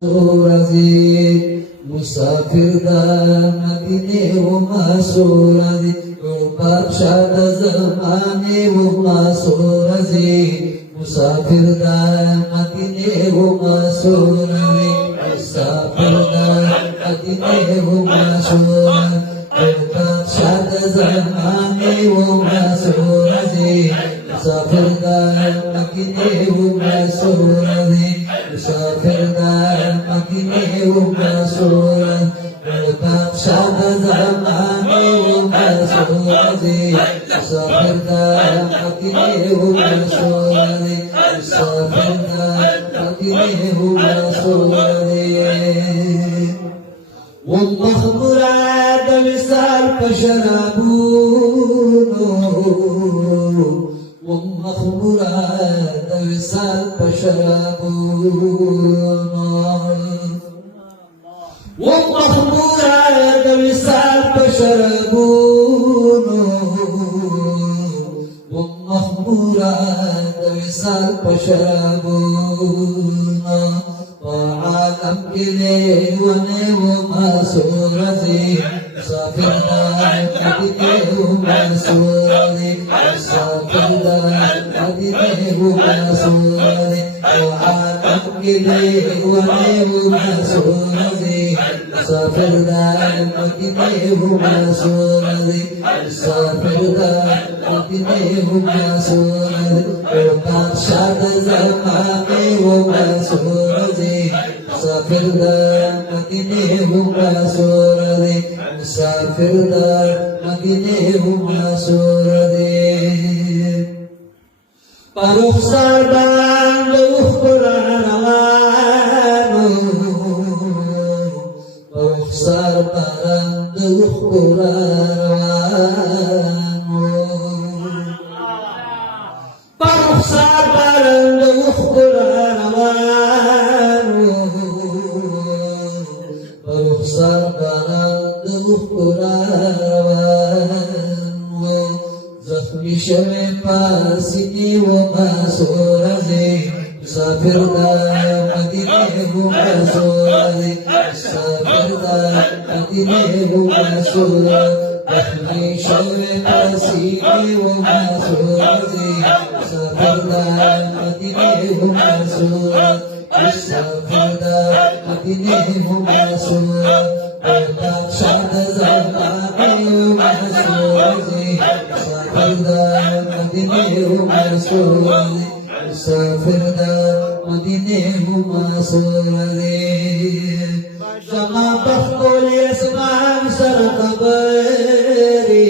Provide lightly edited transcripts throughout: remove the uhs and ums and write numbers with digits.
Razi musafir da Madine wo masurazi Babshad zamane wo masurazi musafir da Madine wo masurazi musafir da Madine wo masurazi Babshad zamane wo masurazi musafir da Madine wo masurazi musafir da Madine wo masurazi Babshad zamane wo masurazi musafir da Madine wo masurazi musafir da Madine wo masurazi والله مراد وصال فشربونه والله مراد وصال فشربونه والله مراد وصال فشربونه والله مراد وصال فشربونه وعالم إليه ومسورتي مسافرنا مدينه ومسورتي مسافرنا مدينه ومسورتي وعالم إليه ومسورتي مسافرنا مدينه ومسورتي مسافرنا مدينه ومسورتي وبابشاد زماني ومسورتي مسافر دار مدينه ومسورتي مسافر دار مدينه ومسورتي فرخصار بان قرآن روانو فرخصار بان قرآن روانو فرخصار بان قرآن روانو فرخصار بان قرآن زخمی شوی پاسینی و مسورزی مسافر دا مدینه و مسورزی مسافر دا مدینه و مسورزی زخمی شوی پاسینی و مسورزی مسافر دا مدینه و مسورزی مسافر دا مدینه و مسورزی بابشاد زمانه و مسورزی مسافر دا مدینه و مسورزی مسافر دا مدینه و مسورزی زما بخول اسمان سر خبری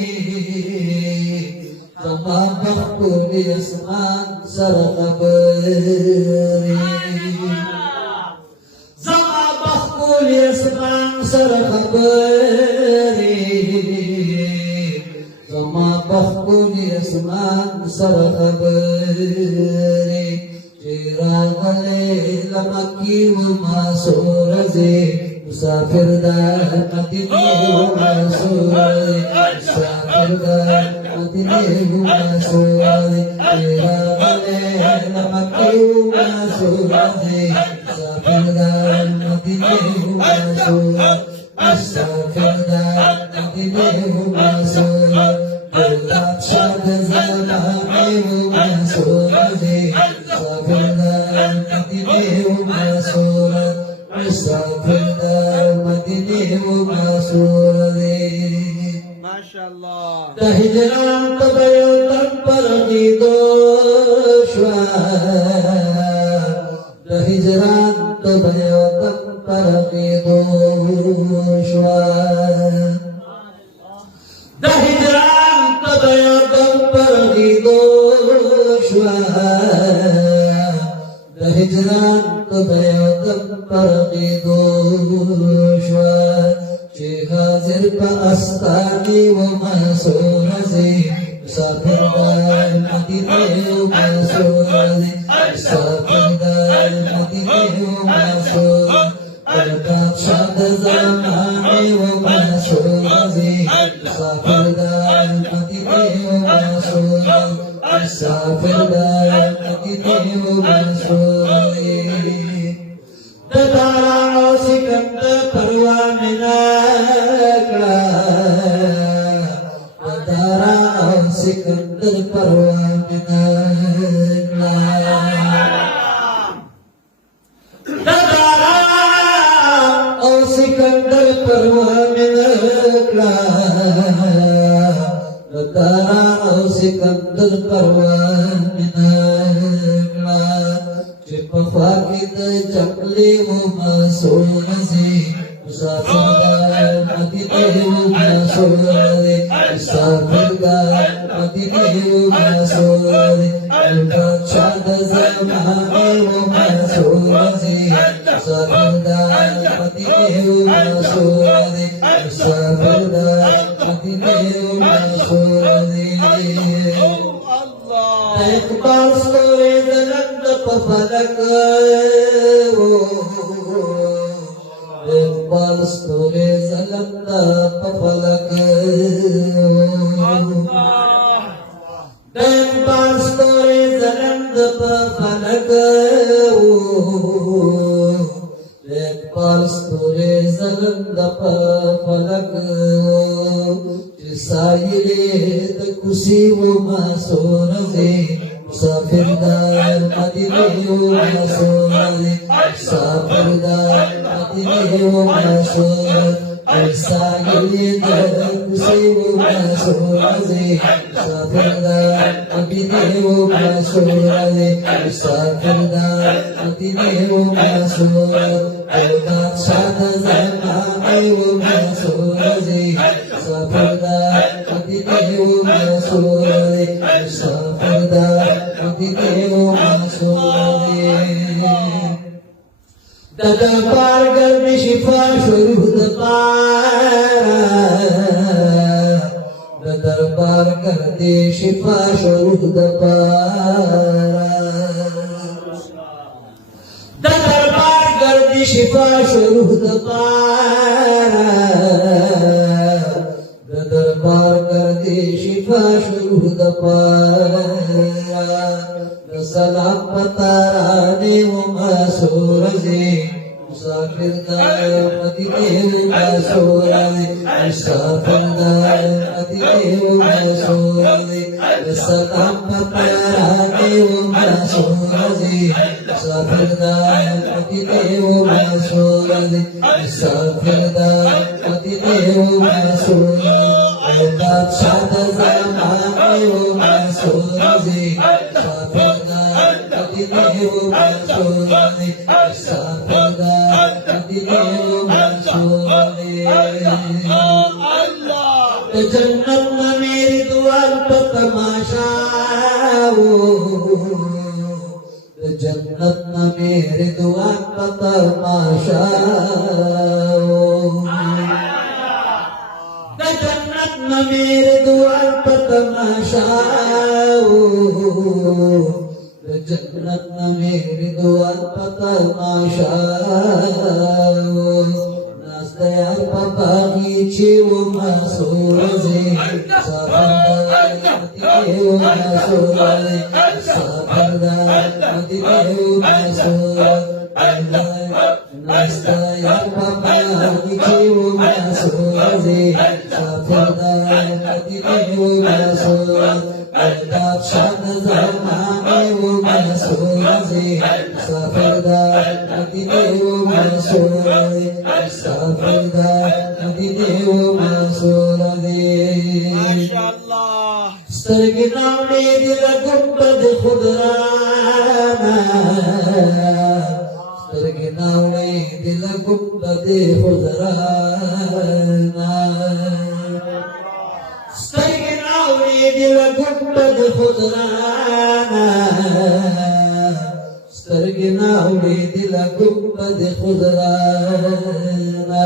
زما بخول اسمان سر خبری زما بخول اسمان سر خبری زما بخول اسمان سر خبری چراغ لمکی و مسورزی مسافر دا مدینه و مسورزی مسافر دا مدینه و مسورزی چراغ لمکی و مسورزی مسافر دا مدینه و مسورزی مسافر دا مدینه و مسورزی بابشاد زمانه و مسورزی مسافر دا مدینه و مسورزی مسافر دا مدینه و مسورزی ماشاءالله د هجران تبیو تن پرغی دوشوا د هجران تبیو تن پرغی دوشوا د هجران تبیو تن پرغی دوشوا د هجران تبیو تن پرغی دوشوا چه حاضر پا استانی و مسورزی مسافر دار مدینه و مسورزی مسافر دار مدینه و مسورزی بابشاد زمانه و مسورزی مسافر دار مدینه و مسورزی مسافر دار مدینه و مسورزی सिकंदर परवाने नकला दारा सिकंदर परवाने नकला दारा सिकंदर परवाने नकला दारा सिकंदर परवाने नकला चिपफाकिद चपले वो मासूम से मुसाफिरदार मदीने वो मासूम रे मुसाफिरदार मदीने वो मासूम रे बादशाह ज़माने वो मासूम से मुसाफिरदार मदीने वो मासूम रे मुसाफिरदार मदीने वो मासूम रे इकबाल सोरे जलंद पफलक इकबाल सोरे जलंद पफलक इकबाल सोरे जलंद पफलक इकबाल सोरे जलंद पफलक सायरे कुसी वो मासूम से मुसाफिरदार मदीने वो मासूम रे मुसाफिरदार मदीने वो मासूम सायरे कुसी वो मासूम से मुसाफिरदार मदीने वो मासूम रे मुसाफिरदार मदीने वो मासूम बादशाह ज़माने वो मासूम से मुसाफिरदार मदीने वो मासूम रे मुसाफिरदार मदीने वो मासूम रे दादा पार गर्द शिफा शुरूद पारा दादा पार गर्द शिफा शुरूद पारा दादा पार गर्द शिफा शुरूद पारा दरबार कर दे शिफा शुरूद पारा सलाम पताराने वो मासूर से मुसाफिरदार मदीने वो मासूर रे मुसाफिरदार मदीने वो मासूर रे सलाम पताराने वो मासूर से मुसाफिरदार मदीने वो मासूर रे मुसाफिरदार मदीने वो मासूर बादशाह ज़माने वो मासूम से मुसाफिरदार मदीने वो मासूम रे मुसाफिरदार मदीने वो मासूम रे जन्नत में मेरी दुआर पर तमाशा हो जन्नत में मेरे दुआर पर तमाशा हो जन्नत में मेरे द्वार पर तमाशा हो जन्नत में मेरे द्वार पर तमाशा हो नास्ता पापा नीचे वो मासूम से साफरदार मदीने वो मासूम रे साफरदार मदीने वो मासूम नास्ता पापा नीचे वो मासूम से साफरदार मदीने वो मासूम बादशाह ज़माने वो मासूम से साफरदार मदीने वो मासूम रे साफरदार मदीने वो मासूम रे माशाअल्लाह सरगना में दिल गुंबद खुदराना सरगना में दिल गुंबद खुदराना सरगना में दिल गुंबद खुदराना सरगना में दिल गुंबद खुदराना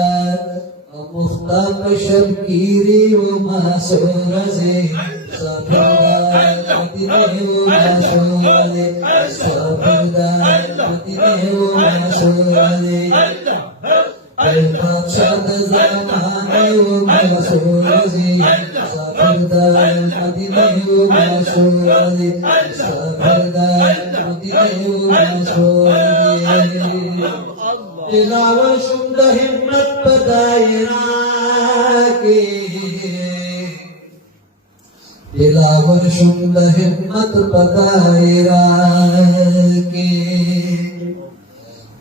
मुख्तार शबकीरी वो मासूर से साफरदार मदीने वो मासूम रे साफरदार मदीने वो मासूम रे बादशाह ज़माने वो मासूम से साफरदार मदीने वो मासूम रे साफरदार मदीने वो मासूम रे दिलावर शुद्ध हिम्मत पदायरा के दिलावर शुद्ध हिम्मत पदायरा के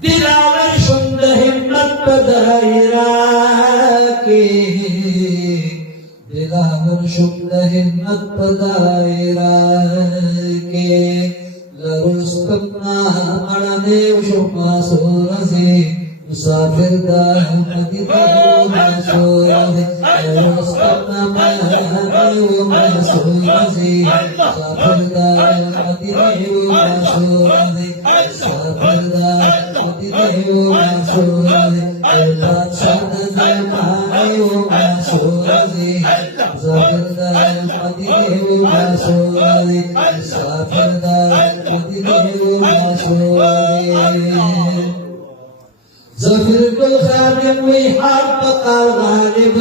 दिलावर शुद्ध हिम्मत पदायरा के दिलावर शुद्ध हिम्मत पदायरा के लरुस्तना मणने शुमा सोरसे मुसाफिर दा मदीना सोरसे लरुस्तना मणने सोरसे मुसाफिर दा मदीना सोरसे मुसाफिर दा मदीना सोरसे बादशाह जमाने सोरसे मुसाफिर दा मदीना सोरसे मुसाफिर दा ज़फ़र गुल ख़ादिम वही हाल पकाल गालिब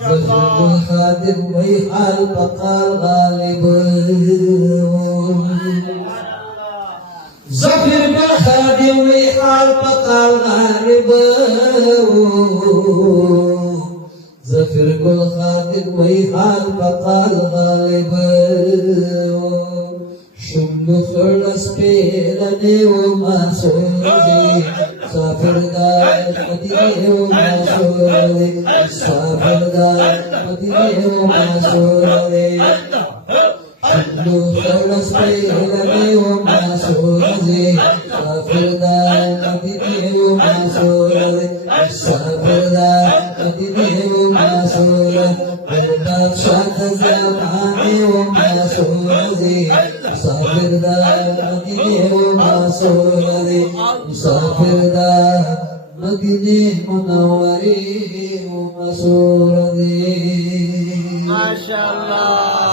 ज़फ़र गुल ख़ादिम वही हाल पकाल गालिब ज़फ़र गुल ख़ादिम वही हाल पकाल गालिब ज़फ़र गुल ख़ादिम वही हाल पकाल गालिब शुम्लु ख़ुर्रस पेलने वो मासूरे साफरदार मदीने वो मासूरे साफरदार मदीने वो मासूरे शुम्लु ख़ुर्रस पेलने वो मासूरे साफरदार मदीने वो मासूरे साफरदार मदीने वो मासूरे बादशाह ज़माने वो मासूरे मुसाफिर दा मदीने वो मासूरे मुसाफिर दा मदीने मुनव्वरे वो मासूरे माशाअल्लाह।